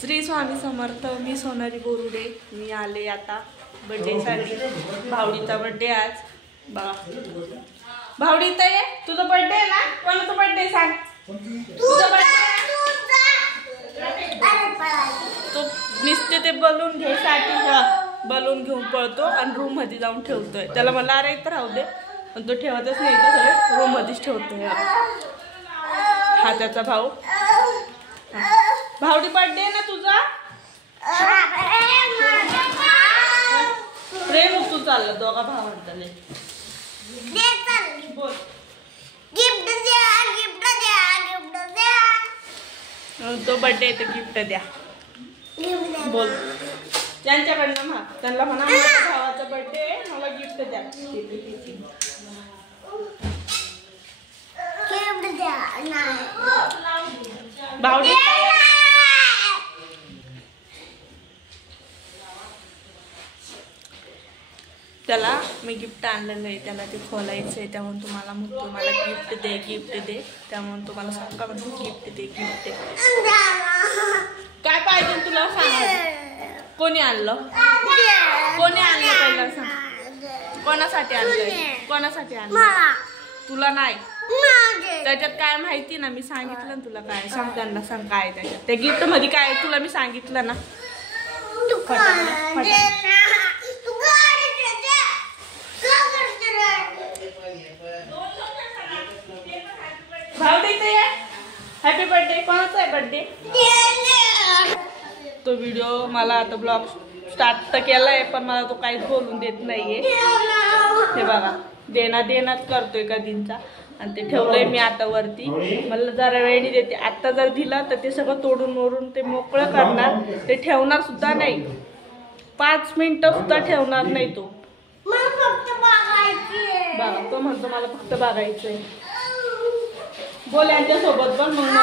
श्री स्वामी समर्थ. मी सोनाली बोरुडे. मी आले आता बर्थडेसाठी. भावडीचा बर्थडे आज. बघा भावडी ताई, तुझा बर्थडे आहे ना? कोणाचा बर्थडे सांग? तुझा बर्थडे. तो नुसते ते बलून घ्यायसाठी बलून घेऊन पळतो आणि रूम मध्ये जाऊन ठेवतोय. त्याला मला अरे इथं राहू दे, पण तो ठेवतच नाही. तर सगळे रूम मध्येच ठेवतोय. हा त्याचा भाऊ. भावडी बर्थडे आहे ना तुझा? प्रेम तू चालला दोघा भावांतले. बोल गिफ्ट द्या, गिफ्ट द्या, गिफ्ट द्या. तो बर्थडे तर गिफ्ट द्या. बोल त्यांच्याकडनं माग. त्यांना म्हणा माझ्या भावाचा बर्थडे आहे, मला गिफ्ट द्या. गिफ्ट द्या. भावडी त्याला मी गिफ्ट आणलेलं आहे. त्याला ते खोलायचं आहे. त्यामुळे तुम्हाला म्हणतो मला गिफ्ट दे, गिफ्ट दे. त्यामुळे तुम्हाला सांगा म्हणतो गिफ्ट दे, गिफ्ट दे. काय पाहिजे तुला सांग. कोणी आणलं? कोणी आणलं पहिला सांग. कोणासाठी आणलंय? कोणासाठी आणलं? तुला नाही. त्याच्यात काय माहिती ना? मी सांगितलं ना तुला. काय सांग त्यांना, सांग काय त्याच्यात. त्या गिफ्ट मध्ये काय तुला मी सांगितलं ना. Happy birthday. कोणाचा आहे बर्थडे? तो व्हिडिओ मला आता ब्लॉग स्टार्ट तर केलाय, पण मला तो काहीच बोलून देत नाहीये. हे बघा देण्यात करतोय कधींचा. आणि ते ठेवलंय मी आता वरती. मला जरा वेळी देते. आता जर दिलं तर ते सगळं तोडून मोडून ते मोकळं करणार. ते ठेवणार सुद्धा नाही. 5 मिनिटं सुद्धा ठेवणार नाही तो. बघा तो म्हणतो मला फक्त बघायचंय. बोल यांच्या सोबत पण. मग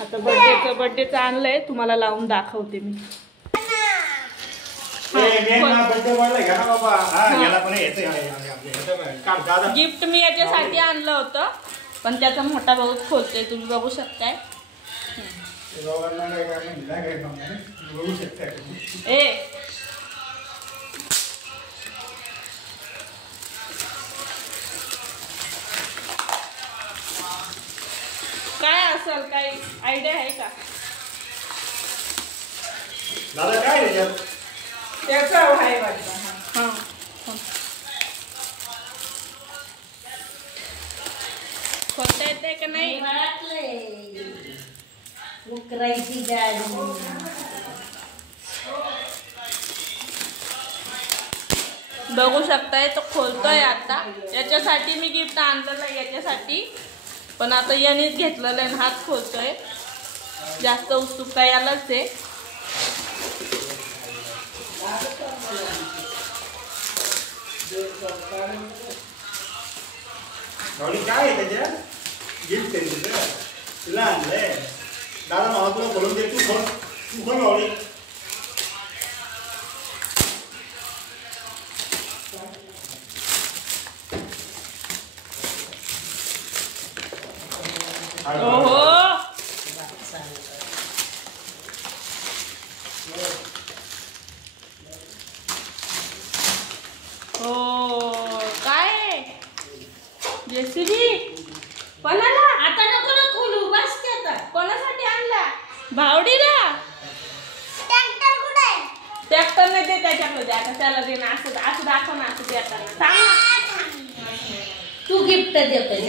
आता बर्थडेचं आणलंय. तुम्हाला लावून दाखवते मी. गिफ्ट मी याच्यासाठी आणलं होतं, पण त्याचा मोठा भाऊ खोलतोय. तुम्ही बघू शकताय. काय असेल? काही आयडिया आहे का? दादा काय त्याचा आहे वाटतं. खोलता येते का नाही? बघू शकताय तो खोलतोय आता. याच्यासाठी मी गिफ्ट आणलेलं आहे याच्यासाठी, पण आता यानेच घेतलेलं आहे. हात खोलतोय. जास्त उत्सुकता यालाच आहे. काय त्याच्यात गिफ्ट तिला आणलंय. दादा मला तुला बोलून दे. तू खोल भावडी. काय जेसीबी? कोणाला? आता नको ना खोलू. बस ते आता. कोणासाठी आणला? भावडीला. ट्रॅक्टर कुठे? ट्रॅक्टर नाही दे त्याच्यामध्ये. आता त्याला दे ना. असं दाखव ना. असं देताना तू गिफ्ट देतोय.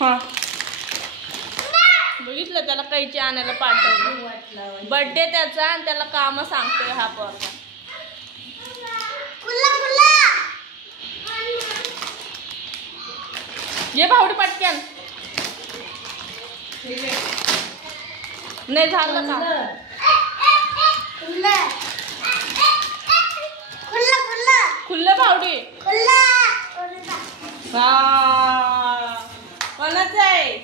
हा बघितलं त्याला कैची आणायला पाठवलं. बर्थडे त्याचा आणि त्याला काम सांगतोय हा पोरगा. ये भावडी पटकन. नाही झालं का? खुल्लं भावडी. कोणाचं आहे?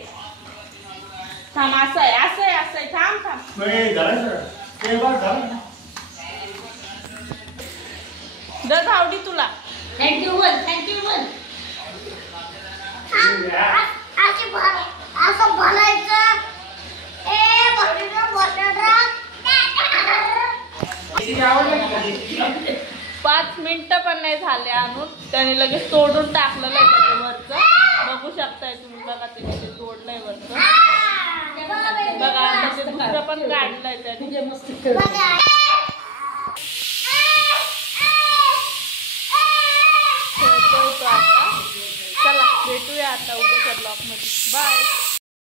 थांब. असं आहे. थांब. दर भावडी तुला. थँक्यू बोल. हाँ असं भरायचं. ए बटाटा 5 मिनिटं पण नाही झाले आणून त्याने लगेच तोडून टाकलेलं आहे त्याच्या वरचं. बघू शकताय तुम्ही. बघा ते तोडलंय वरचं. बघा आता ते दुसरं पण काढलंय त्याने. बघा. आता चला भेटूया आता उद्याच्या ब्लॉग मध्ये. बाय.